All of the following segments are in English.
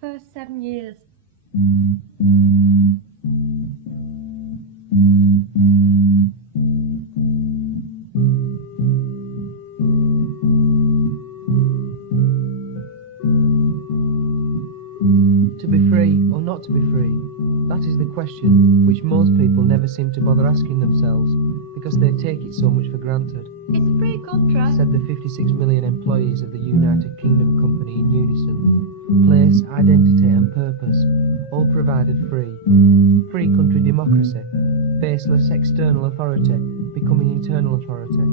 first 7 years. To be free or not to be free, that is the question which most people never seem to bother asking themselves because they take it so much for granted. It's a free contract, said the 56 million employees of the United Kingdom Company in unison. Place, identity and purpose, all provided free. Free country democracy, faceless external authority becoming internal authority.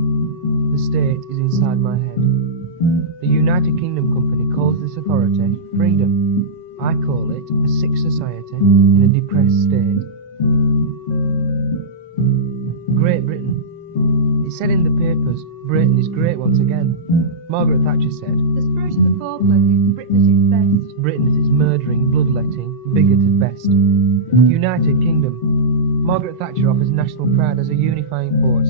The state is inside my head. The United Kingdom Company calls this authority freedom. I call it a sick society in a depressed state. Great Britain. It said in the papers, Britain is great once again. Margaret Thatcher said, the spirit of the Falklands is Britain at its best. Britain at its murdering, bloodletting, bigoted best. United Kingdom. Margaret Thatcher offers national pride as a unifying force,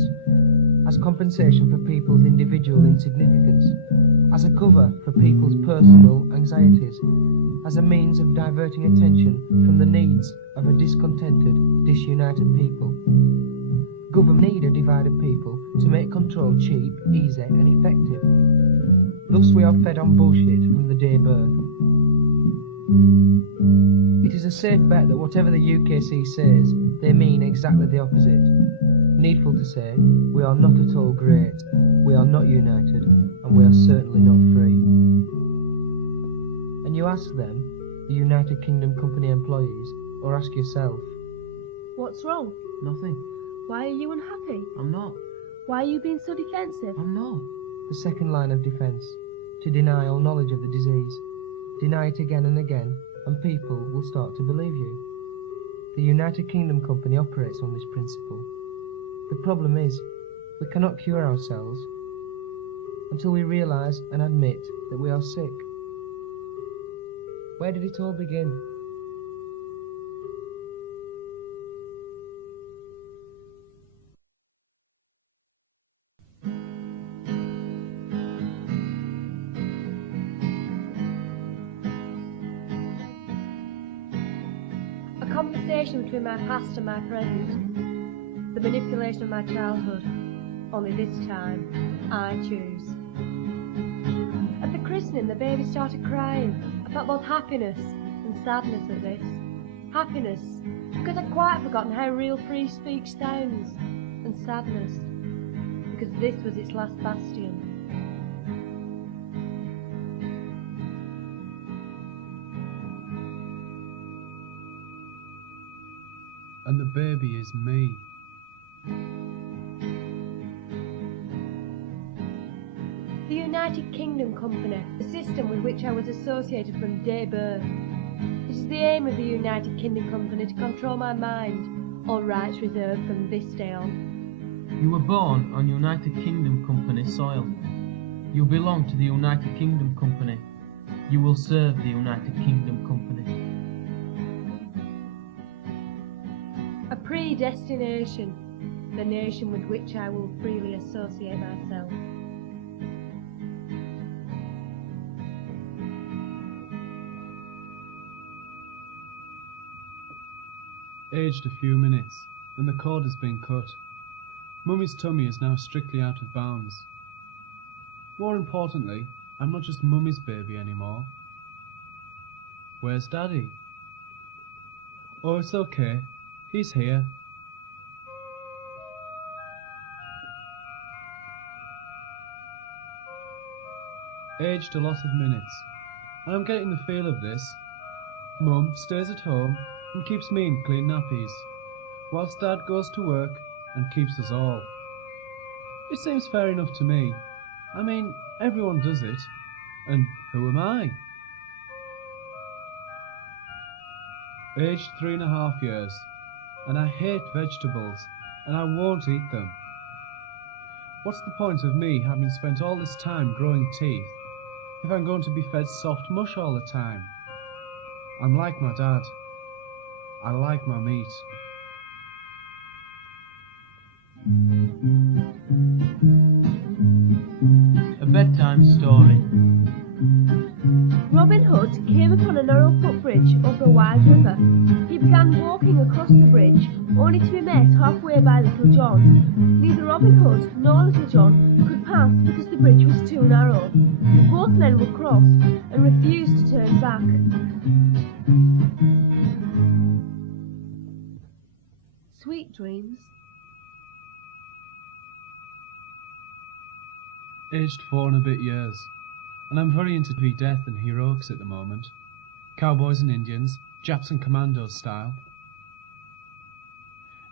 as compensation for people's individual insignificance, as a cover for people's personal anxieties, as a means of diverting attention from the needs of a discontented, disunited people. Government need a divided people to make control cheap, easy and effective. Thus we are fed on bullshit from the day birth. It is a safe bet that whatever the UKC says, they mean exactly the opposite. Needful to say, we are not at all great, we are not united, and we are certainly not free. And you ask them, the United Kingdom Company employees, or ask yourself, What's wrong? nothing, Why are you unhappy? I'm not, Why are you being so defensive? I'm not. The second line of defence, to deny all knowledge of the disease. Deny it again and again, and people will start to believe you. The United Kingdom Company operates on this principle. The problem is, we cannot cure ourselves until we realise and admit that we are sick. Where did it all begin? A conversation between my past and my present. The manipulation of my childhood. Only this time, I choose. At the christening, the baby started crying. I felt both happiness and sadness at this. Happiness, because I'd quite forgotten how real free speech sounds. And sadness, because this was its last bastion. And the baby is me. The United Kingdom Company, the system with which I was associated from day birth. It is the aim of the United Kingdom Company to control my mind, all rights reserved from this day on. You were born on United Kingdom Company soil. You belong to the United Kingdom Company. You will serve the United Kingdom Company. A predestination, the nation with which I will freely associate myself. Aged a few minutes, and the cord has been cut. Mummy's tummy is now strictly out of bounds. More importantly, I'm not just Mummy's baby anymore. Where's Daddy? Oh, it's okay. He's here. Aged a lot of minutes, and I'm getting the feel of this. Mum stays at home and keeps me in clean nappies, whilst Dad goes to work and keeps us all. It seems fair enough to me. I mean, everyone does it, and who am I? Aged 3.5 years, and I hate vegetables, and I won't eat them. What's the point of me having spent all this time growing teeth if I'm going to be fed soft mush all the time? I'm like my dad. I like my meat. A bedtime story. Robin Hood came upon a narrow footbridge over a wide river. He began walking across the bridge, only to be met halfway by Little John. Neither Robin Hood nor Little John could pass because the bridge was too narrow. Both men were cross and refused to turn back. Sweet dreams. Aged 4 and a bit years, and I'm very into death and heroics at the moment. Cowboys and Indians, Japs and Commandos style.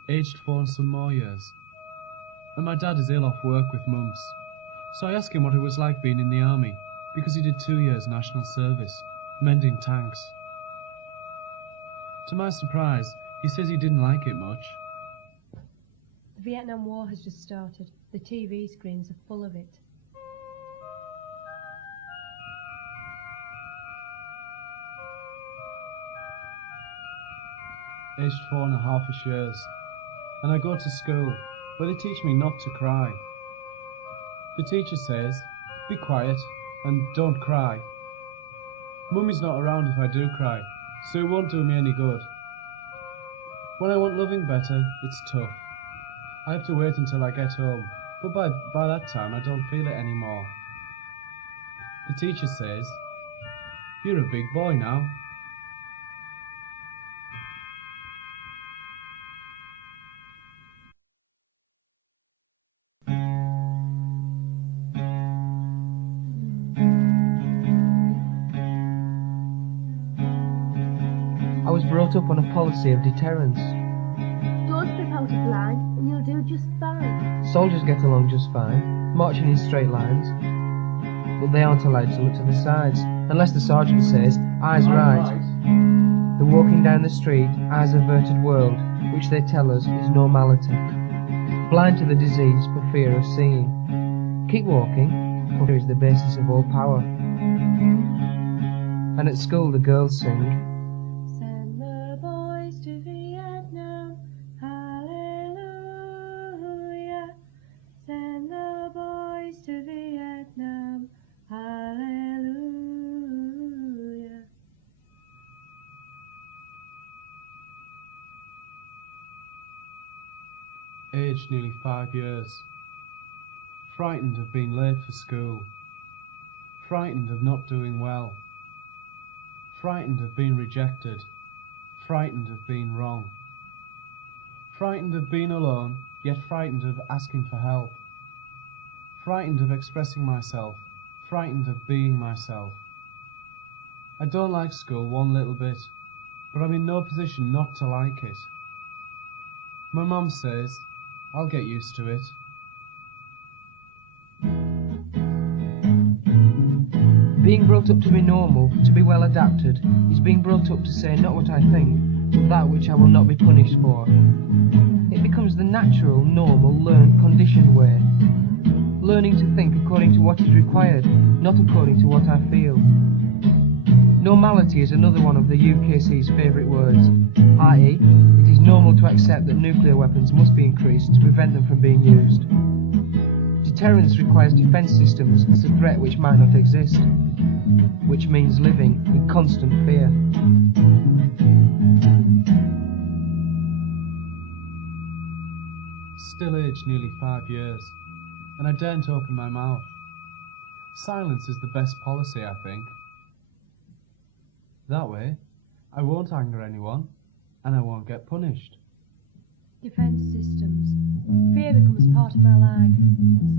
Aged 4 and some more years, and my dad is ill off work with mumps, so I asked him what it was like being in the army, because he did 2 years national service, mending tanks. To my surprise, he says he didn't like it much. The Vietnam War has just started. The TV screens are full of it. Aged 4.5 years, and I go to school where they teach me not to cry. The teacher says, be quiet and don't cry. Mummy's not around if I do cry, so it won't do me any good. When I want loving better, it's tough. I have to wait until I get home, but by that time I don't feel it anymore. The teacher says, you're a big boy now. I was brought up on a policy of deterrence. Don't step out of line and you'll do just fine. Soldiers get along just fine, marching in straight lines, but they aren't allowed to look to the sides, unless the sergeant says, eyes right. The walking down the street, eyes averted world, which they tell us is normality. Blind to the disease for fear of seeing. Keep walking, for fear is the basis of all power. And at school the girls sing, Send the boys to Vietnam, hallelujah. Send the boys to Vietnam, hallelujah. Aged nearly 5 years. Frightened of being late for school. Frightened of not doing well. Frightened of being rejected. Frightened of being wrong. Frightened of being alone, yet frightened of asking for help. Frightened of expressing myself. Frightened of being myself. I don't like school one little bit, but I'm in no position not to like it. My mum says, I'll get used to it. being brought up to be normal, to be well adapted, is being brought up to say not what I think, but that which I will not be punished for. It becomes the natural, normal, learned, conditioned way. Learning to think according to what is required, not according to what I feel. Normality is another one of the UKC's favourite words, i.e., it is normal to accept that nuclear weapons must be increased to prevent them from being used. Deterrence requires defence systems as a threat which might not exist, which means living in constant fear. Still aged nearly 5 years, and I daren't open my mouth. Silence is the best policy, I think. That way, I won't anger anyone, and I won't get punished. Defence systems. Fear becomes part of my life.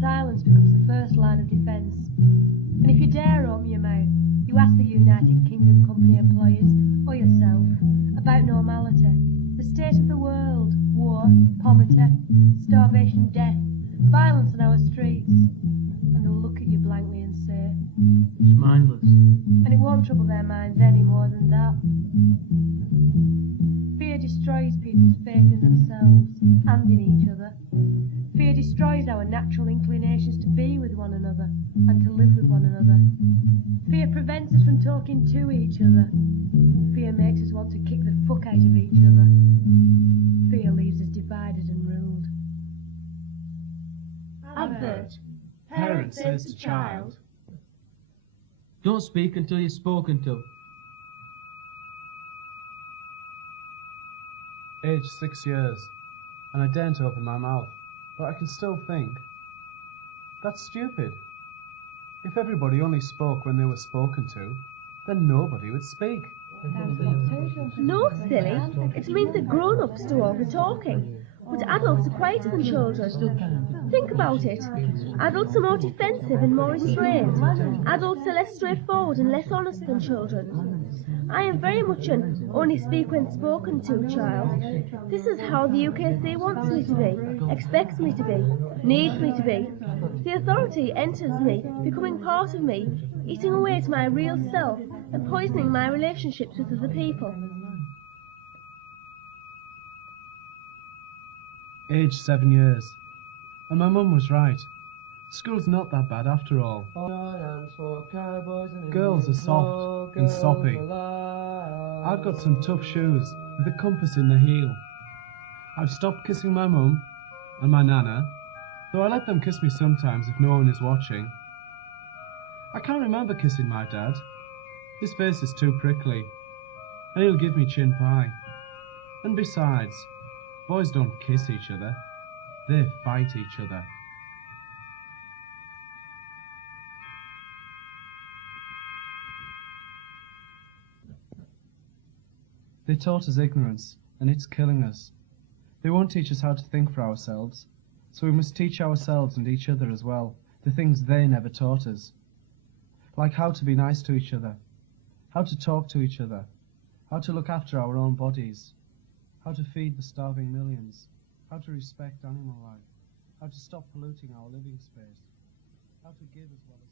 Silence becomes the first line of defence. And if you dare open your mouth, you ask the United Kingdom company employers, or yourself, about normality, the state of the world, war, poverty, starvation, death, violence on our streets, and they'll look at you blankly and say, It's mindless. and it won't trouble their minds any more than that. Fear destroys people's faith in themselves and in each other. Fear destroys our natural inclinations to be with one another and to live with one another. Fear prevents us from talking to each other. Fear makes us want to kick the fuck out of each other. Fear leaves us divided and ruled. Advert. Parent says to child. Don't speak until you're spoken to. Age 6 years, and I daren't open my mouth, but I can still think. That's stupid. If everybody only spoke when they were spoken to, then nobody would speak. No, silly. It means that grown-ups do all the talking. But adults are quieter than children. Think about it. Adults are more defensive and more restrained. Adults are less straightforward and less honest than children. I am very much an only speak when spoken to child. This is how the UKC wants me to be, expects me to be, needs me to be. The authority enters me, becoming part of me, eating away at my real self and poisoning my relationships with other people. Age 7 years, and my mum was right. School's not that bad after all. Girls are soft and soppy. I've got some tough shoes with a compass in the heel. I've stopped kissing my mum and my nana, though I let them kiss me sometimes if no one is watching. I can't remember kissing my dad. His face is too prickly, and he'll give me chin pie. And besides, boys don't kiss each other, they fight each other. They taught us ignorance, and it's killing us. They won't teach us how to think for ourselves, so we must teach ourselves and each other as well the things they never taught us. Like how to be nice to each other, how to talk to each other, how to look after our own bodies, how to feed the starving millions, how to respect animal life, how to stop polluting our living space, how to give as well as